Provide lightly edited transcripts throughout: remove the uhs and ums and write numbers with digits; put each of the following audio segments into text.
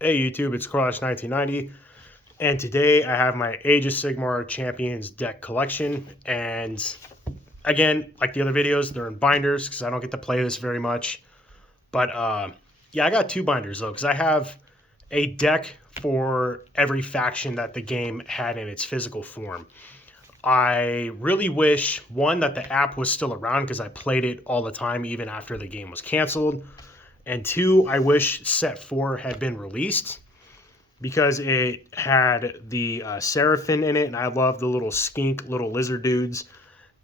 Hey YouTube, it's Crush1990, and today I have my Age of Sigmar Champions deck collection. And again, like the other videos, they're in binders because I don't get to play this very much. But yeah, I got two binders though because I have a deck for every faction that the game had in its physical form. I really wish, one, that the app was still around because I played it all the time even after the game was canceled. And two, I wish set 4 had been released because it had the Seraphim in it, and I love the little skink little lizard dudes.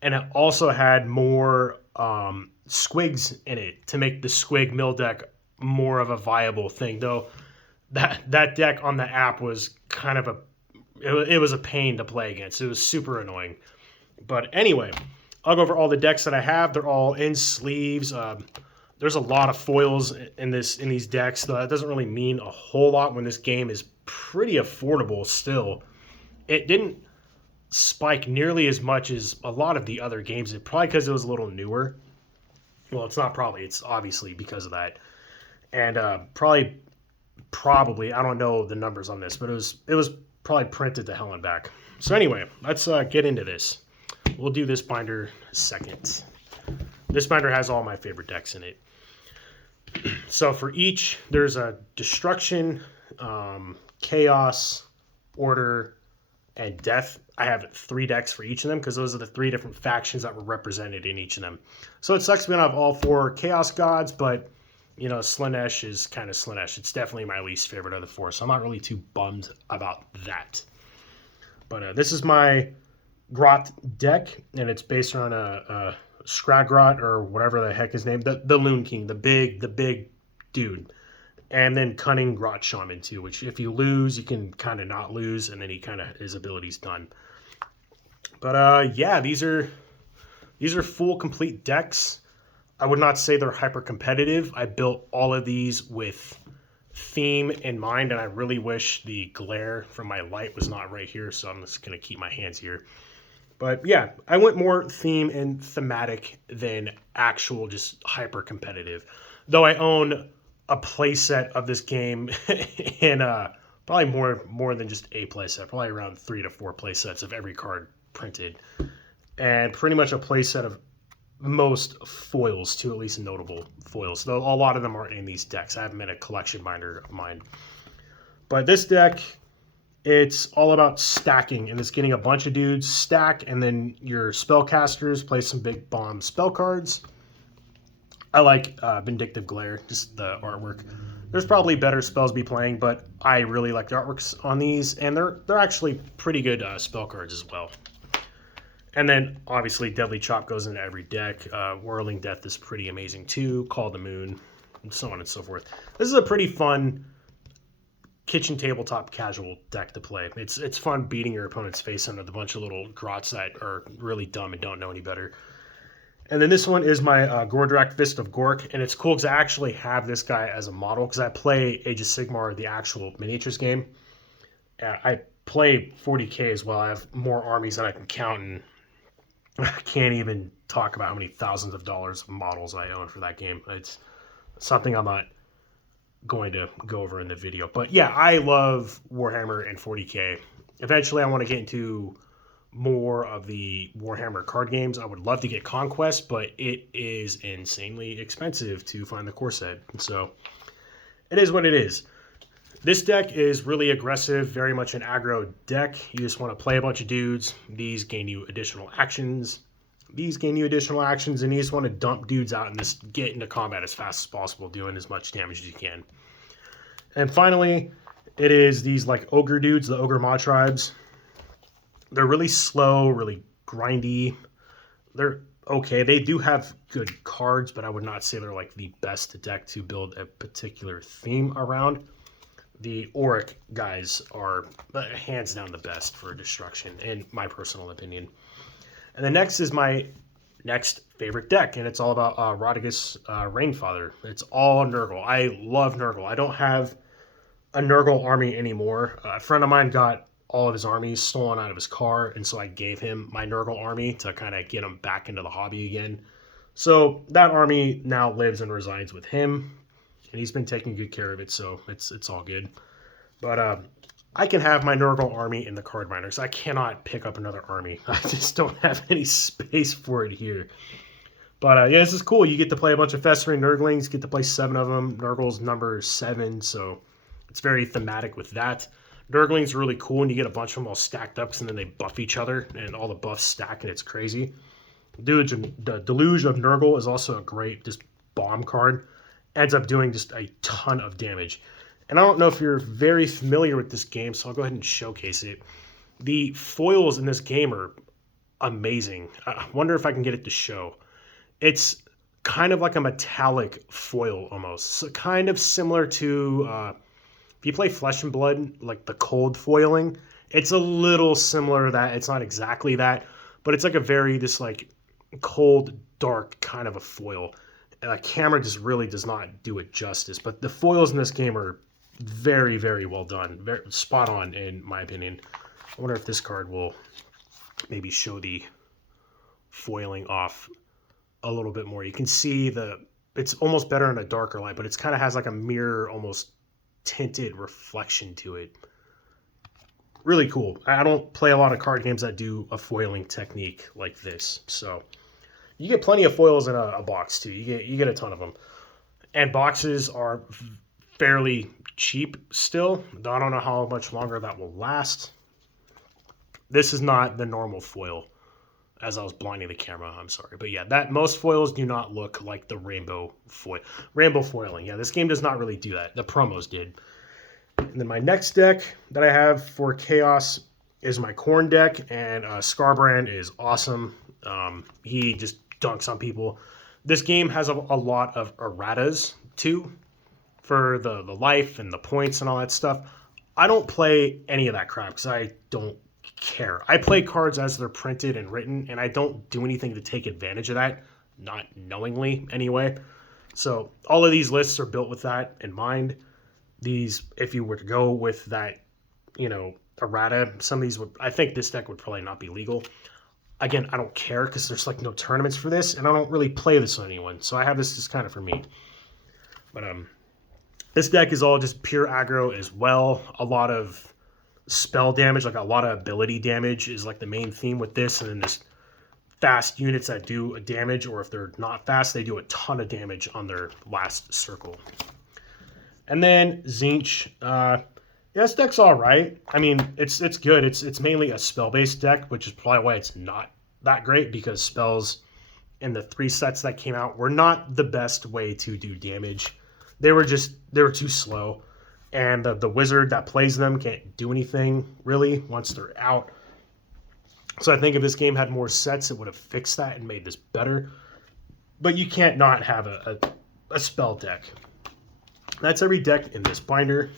And it also had more squigs in it to make the squig mill deck more of a viable thing. Though that deck on the app was kind of it was a pain to play against. It was super annoying. But anyway, I'll go over all the decks that I have. They're all in sleeves. There's a lot of foils in these decks. Though that doesn't really mean a whole lot when this game is pretty affordable still. It didn't spike nearly as much as a lot of the other games. It probably because it was a little newer. Well, it's not probably. It's obviously because of that. And probably I don't know the numbers on this, but it was probably printed to hell and back. So anyway, let's get into this. We'll do this binder second. This binder has all my favorite decks in it. So for each, there's a destruction, chaos, order, and death. I have 3 decks for each of them because those are the 3 different factions that were represented in each of them. So it sucks we don't have all 4 chaos gods, but you know, Slaanesh is kind of Slaanesh. It's definitely my least favorite of the 4, so I'm not really too bummed about that. But this is my Grot deck, and it's based on a Scragrot or whatever the heck his name, the Loon King, the big dude, and then Cunning Grot Shaman too. Which if you lose, you can kind of not lose, and then he kind of his ability's done. But yeah, these are full complete decks. I would not say they're hyper competitive. I built all of these with theme in mind, and I really wish the glare from my light was not right here, so I'm just gonna keep my hands here. But yeah, I went more theme and thematic than actual just hyper competitive. Though I own a playset of this game in probably more than just a playset, probably around 3 to 4 playsets of every card printed, and pretty much a playset of most foils too, at least notable foils. Though a lot of them aren't in these decks. I have them in a collection binder of mine. But this deck, it's all about stacking, and it's getting a bunch of dudes stack, and then your spellcasters play some big bomb spell cards. I like Vindictive Glare, just the artwork. There's probably better spells to be playing, but I really like the artworks on these, and they're actually pretty good spell cards as well. And then obviously Deadly Chop goes into every deck. Whirling Death is pretty amazing too. Call the Moon, and so on and so forth. This is a pretty fun kitchen tabletop casual deck to play. It's fun beating your opponent's face in with a bunch of little grots that are really dumb and don't know any better. And then this one is my Gordrak Fist of Gork, and it's cool because I actually have this guy as a model because I play Age of Sigmar, the actual miniatures game. I play 40k as well. I have more armies than I can count, and I can't even talk about how many thousands of dollars of models I own for that game. It's something I'm not going to go over in the video. But yeah, I love Warhammer and 40k. Eventually I want to get into more of the Warhammer card games. I would love to get Conquest, but it is insanely expensive to find the core set. So it is what it is. This deck is really aggressive, very much an aggro deck. You just want to play a bunch of dudes. These gain you additional actions. These gain you additional actions, and you just want to dump dudes out and just get into combat as fast as possible, doing as much damage as you can. And finally, it is these like ogre dudes, the ogre mod tribes. They're really slow, really grindy. They're okay. They do have good cards, but I would not say they're like the best deck to build a particular theme around. The Auric guys are hands down the best for destruction, in my personal opinion. And the next is my next favorite deck, and it's all about Rodigus Rainfather. It's all Nurgle. I love Nurgle. I don't have a Nurgle army anymore. A friend of mine got all of his armies stolen out of his car, and so I gave him my Nurgle army to kind of get him back into the hobby again. So that army now lives and resides with him. and he's been taking good care of it, so it's all good. But I can have my Nurgle army in the card binder, because I cannot pick up another army. I just don't have any space for it here. But yeah, this is cool. You get to play a bunch of Festering Nurglings, get to play 7 of them. Nurgle's number 7, so it's very thematic with that. Nurglings are really cool, and you get a bunch of them all stacked up, and then they buff each other, and all the buffs stack, and it's crazy. The Deluge of Nurgle is also a great just bomb card. Ends up doing just a ton of damage. And I don't know if you're very familiar with this game, so I'll go ahead and showcase it. The foils in this game are amazing. I wonder if I can get it to show. It's kind of like a metallic foil almost. So kind of similar to, if you play Flesh and Blood, like the cold foiling, it's a little similar to that. It's not exactly that, but it's like a very, this like cold, dark kind of a foil. And a camera just really does not do it justice. But the foils in this game are very, very well done. Very spot on, in my opinion. I wonder if this card will maybe show the foiling off a little bit more. You can see it's almost better in a darker light, but it's kind of has like a mirror, almost tinted reflection to it. Really cool. I don't play a lot of card games that do a foiling technique like this, so you get plenty of foils in a box too. You get a ton of them, and boxes are fairly cheap still. I don't know how much longer that will last. This is not the normal foil. As I was blinding the camera, I'm sorry. But yeah, most foils do not look like the rainbow foil. Rainbow foiling. Yeah, this game does not really do that. The promos did. And then my next deck that I have for Chaos is my Khorne deck, and Skarbrand is awesome. He just dunks on people. This game has a lot of erratas too, for the life and the points and all that stuff. I don't play any of that crap because I don't care. I play cards as they're printed and written, and I don't do anything to take advantage of that, not knowingly anyway. So all of these lists are built with that in mind. These, if you were to go with that, errata, some of these would, I think this deck would probably not be legal. Again, I don't care because there's like no tournaments for this, and I don't really play this on anyone, so I have this just kind of for me. But this deck is all just pure aggro as well. A lot of spell damage, like a lot of ability damage is like the main theme with this, and then this fast units that do damage, or if they're not fast, they do a ton of damage on their last circle. And then Tzeentch, yeah, this deck's all right. I mean, it's good. It's mainly a spell-based deck, which is probably why it's not that great, because spells in the 3 sets that came out were not the best way to do damage. They were too slow. And the wizard that plays them can't do anything, really, once they're out. So I think if this game had more sets, it would have fixed that and made this better. But you can't not have a spell deck. That's every deck in this binder.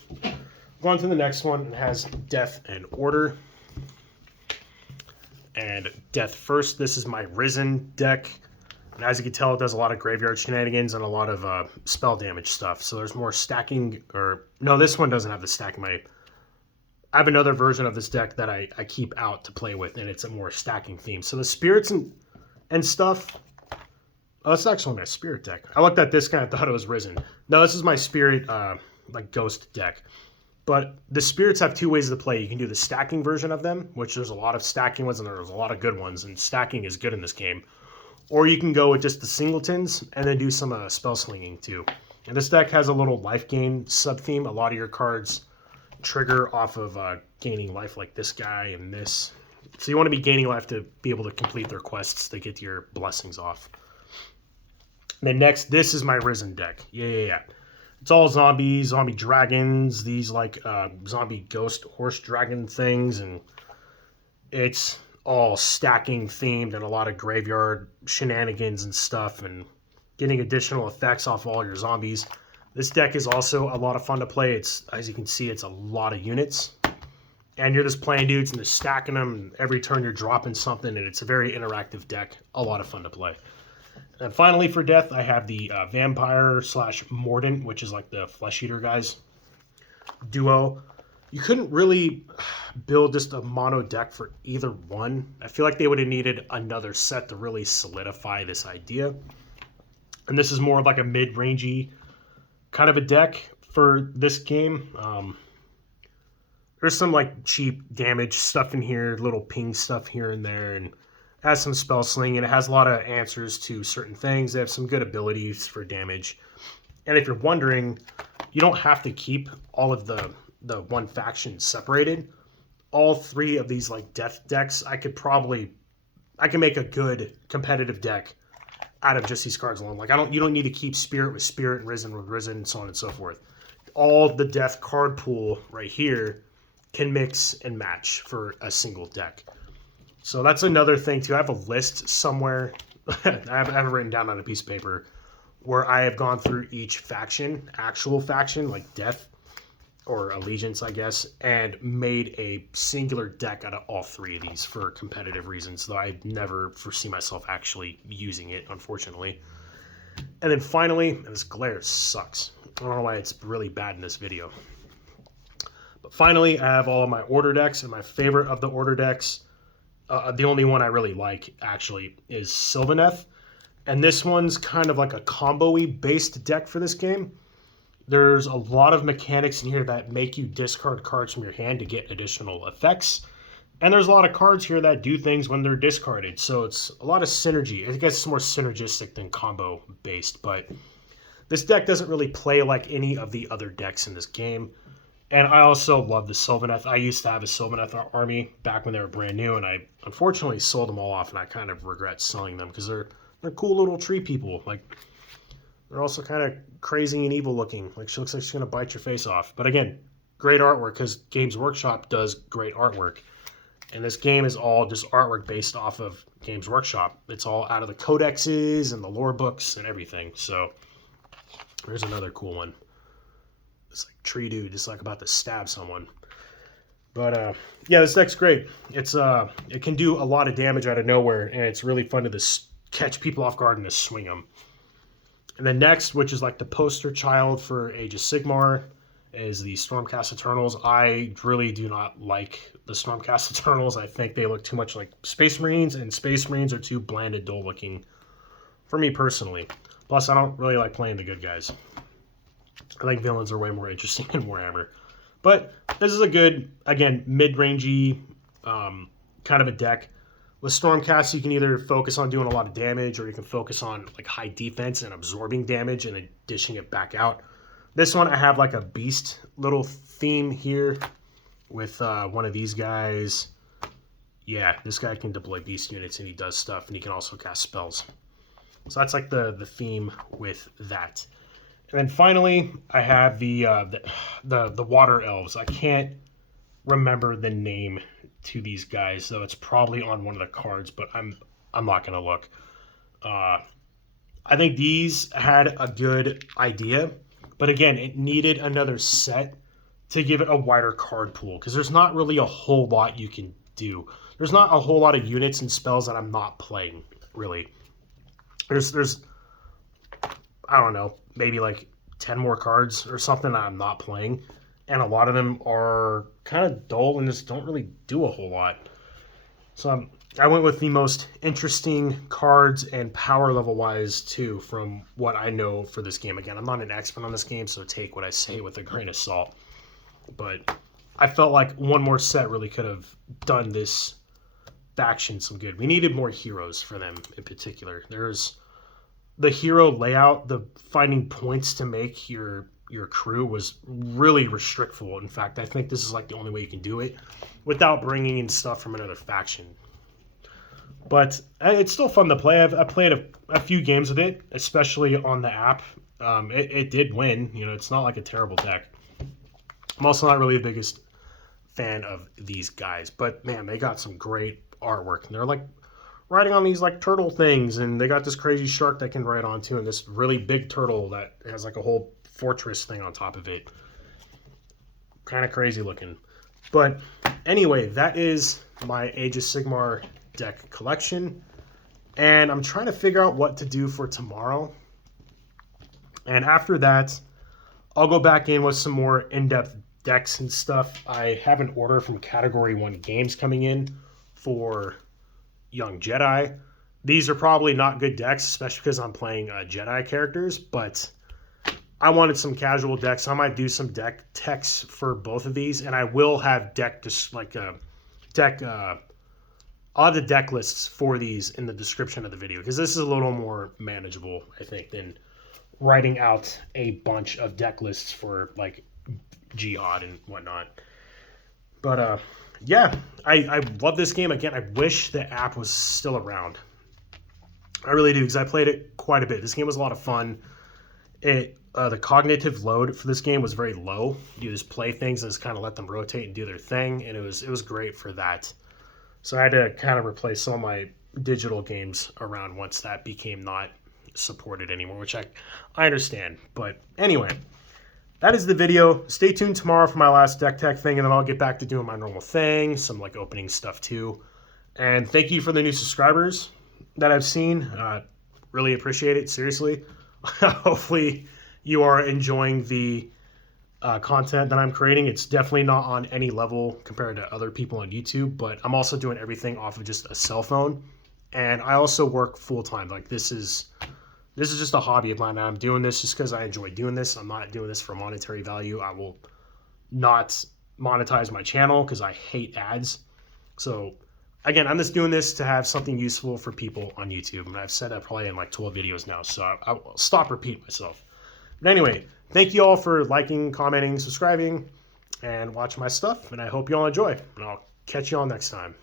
Going to the next one, it has Death and Order. And Death first. This is my Risen deck. And as you can tell, it does a lot of graveyard shenanigans and a lot of spell damage stuff. So there's more stacking, or no, this one doesn't have the stacking. I have another version of this deck that I keep out to play with, and it's a more stacking theme. So the spirits and stuff. Oh, it's actually my spirit deck. I looked at this guy and thought it was Risen. No, this is my spirit, like ghost deck. But the spirits have 2 ways to play. You can do the stacking version of them, which there's a lot of stacking ones, and there's a lot of good ones, and stacking is good in this game. Or you can go with just the singletons and then do some spell slinging too. And this deck has a little life gain sub-theme. A lot of your cards trigger off of gaining life, like this guy and this. So you want to be gaining life to be able to complete their quests to get your blessings off. And then next, this is my Risen deck. Yeah. It's all zombies, zombie dragons, these like zombie ghost horse dragon things, and it's all stacking themed and a lot of graveyard shenanigans and stuff, and getting additional effects off all your zombies. This deck is also a lot of fun to play. It's, as you can see, it's a lot of units, and you're just playing dudes and just stacking them, and every turn you're dropping something, and it's a very interactive deck. A lot of fun to play. And finally for Death, I have the Vampire / Mordant, which is like the Flesh Eater guys duo. You couldn't really build just a mono deck for either one. I feel like they would have needed another set to really solidify this idea. And this is more of like a mid-rangey kind of a deck for this game. There's some like cheap damage stuff in here, little ping stuff here and there, and it has some spell sling, and it has a lot of answers to certain things. They have some good abilities for damage. And if you're wondering, you don't have to keep all of the one faction separated. All three of these like death decks, I can make a good competitive deck out of just these cards alone. Like you don't need to keep Spirit with Spirit and Risen with Risen, and so on and so forth. All the death card pool right here can mix and match for a single deck. So that's another thing too. I have a list somewhere. I have it written down on a piece of paper where I have gone through each faction, actual faction, like Death or Allegiance, I guess, and made a singular deck out of all three of these for competitive reasons, though I never foresee myself actually using it, unfortunately. And then finally, and this glare sucks. I don't know why it's really bad in this video. But finally, I have all of my order decks, and my favorite of the order decks, the only one I really like, actually, is Sylvaneth. And this one's kind of like a combo-y based deck for this game. There's a lot of mechanics in here that make you discard cards from your hand to get additional effects. And there's a lot of cards here that do things when they're discarded. So it's a lot of synergy. I guess it's more synergistic than combo-based, but this deck doesn't really play like any of the other decks in this game. And I also love the Sylvaneth. I used to have a Sylvaneth army back when they were brand new, and I unfortunately sold them all off, and I kind of regret selling them because they're cool little tree people. Like, they're also kind of crazy and evil looking. Like, she looks like she's going to bite your face off. But again, great artwork because Games Workshop does great artwork. And this game is all just artwork based off of Games Workshop. It's all out of the codexes and the lore books and everything. So there's another cool one. It's like tree dude just like about to stab someone. But yeah, this deck's great. It's it can do a lot of damage out of nowhere, and it's really fun to just catch people off guard and just swing them. And then next, which is like the poster child for Age of Sigmar, is the Stormcast Eternals. I really do not like the Stormcast Eternals. I think they look too much like Space Marines, and Space Marines are too bland and dull looking for me personally. Plus, I don't really like playing the good guys. I think villains are way more interesting in Warhammer. But this is a good, again, mid-rangey kind of a deck. With Stormcast, you can either focus on doing a lot of damage, or you can focus on like high defense and absorbing damage and then dishing it back out. This one, I have like a beast little theme here with one of these guys. Yeah, this guy can deploy beast units and he does stuff, and he can also cast spells. So that's like the theme with that. And then finally, I have the water elves. I can't remember the name to these guys, though it's probably on one of the cards, but I'm not gonna look. I think these had a good idea, but again, it needed another set to give it a wider card pool, because there's not really a whole lot you can do. There's not a whole lot of units and spells that I'm not playing, really. There's I don't know, maybe like 10 more cards or something that I'm not playing. And a lot of them are kind of dull and just don't really do a whole lot. So I went with the most interesting cards and power level wise too, from what I know for this game. Again, I'm not an expert on this game, so take what I say with a grain of salt. But I felt like one more set really could have done this faction some good. We needed more heroes for them in particular. There's the hero layout, the finding points to make your crew was really restrictful. In fact, I think this is like the only way you can do it without bringing in stuff from another faction. But it's still fun to play. I played a few games with it, especially on the app. It did win. You know, it's not like a terrible deck. I'm also not really the biggest fan of these guys, but man, they got some great artwork. And they're like riding on these like turtle things, and they got this crazy shark that can ride on too, and this really big turtle that has like a whole fortress thing on top of it. Kind of crazy looking. But anyway, that is my Age of Sigmar deck collection, and I'm trying to figure out what to do for tomorrow. And after that, I'll go back in with some more in-depth decks and stuff. I have an order from Category 1 Games coming in for Young Jedi. These are probably not good decks, especially because I'm playing Jedi characters, but I wanted some casual decks. I might do some deck techs for both of these, and I will have deck just like a deck. I'll have the deck lists for these in the description of the video because this is a little more manageable, I think, than writing out a bunch of deck lists for like Jihad and whatnot. But yeah, I love this game. Again, I wish the app was still around. I really do because I played it quite a bit. This game was a lot of fun. The cognitive load for this game was very low. You just play things and just kind of let them rotate and do their thing, and it was great for that. So I had to kind of replace some of my digital games around once that became not supported anymore, which I understand. But anyway, that is the video. Stay tuned tomorrow for my last deck tech thing, and then I'll get back to doing my normal thing, some like opening stuff too. And thank you for the new subscribers that I've seen. Really appreciate it, seriously. Hopefully you are enjoying the content that I'm creating. It's definitely not on any level compared to other people on YouTube, but I'm also doing everything off of just a cell phone, and I also work full-time. Like this is just a hobby of mine. I'm doing this just because I enjoy doing this. I'm not doing this for monetary value. I will not monetize my channel because I hate ads. So again, I'm just doing this to have something useful for people on YouTube, and I've said that probably in like 12 videos now, so I'll stop repeating myself. But anyway, thank you all for liking, commenting, subscribing, and watching my stuff, and I hope you all enjoy, and I'll catch you all next time.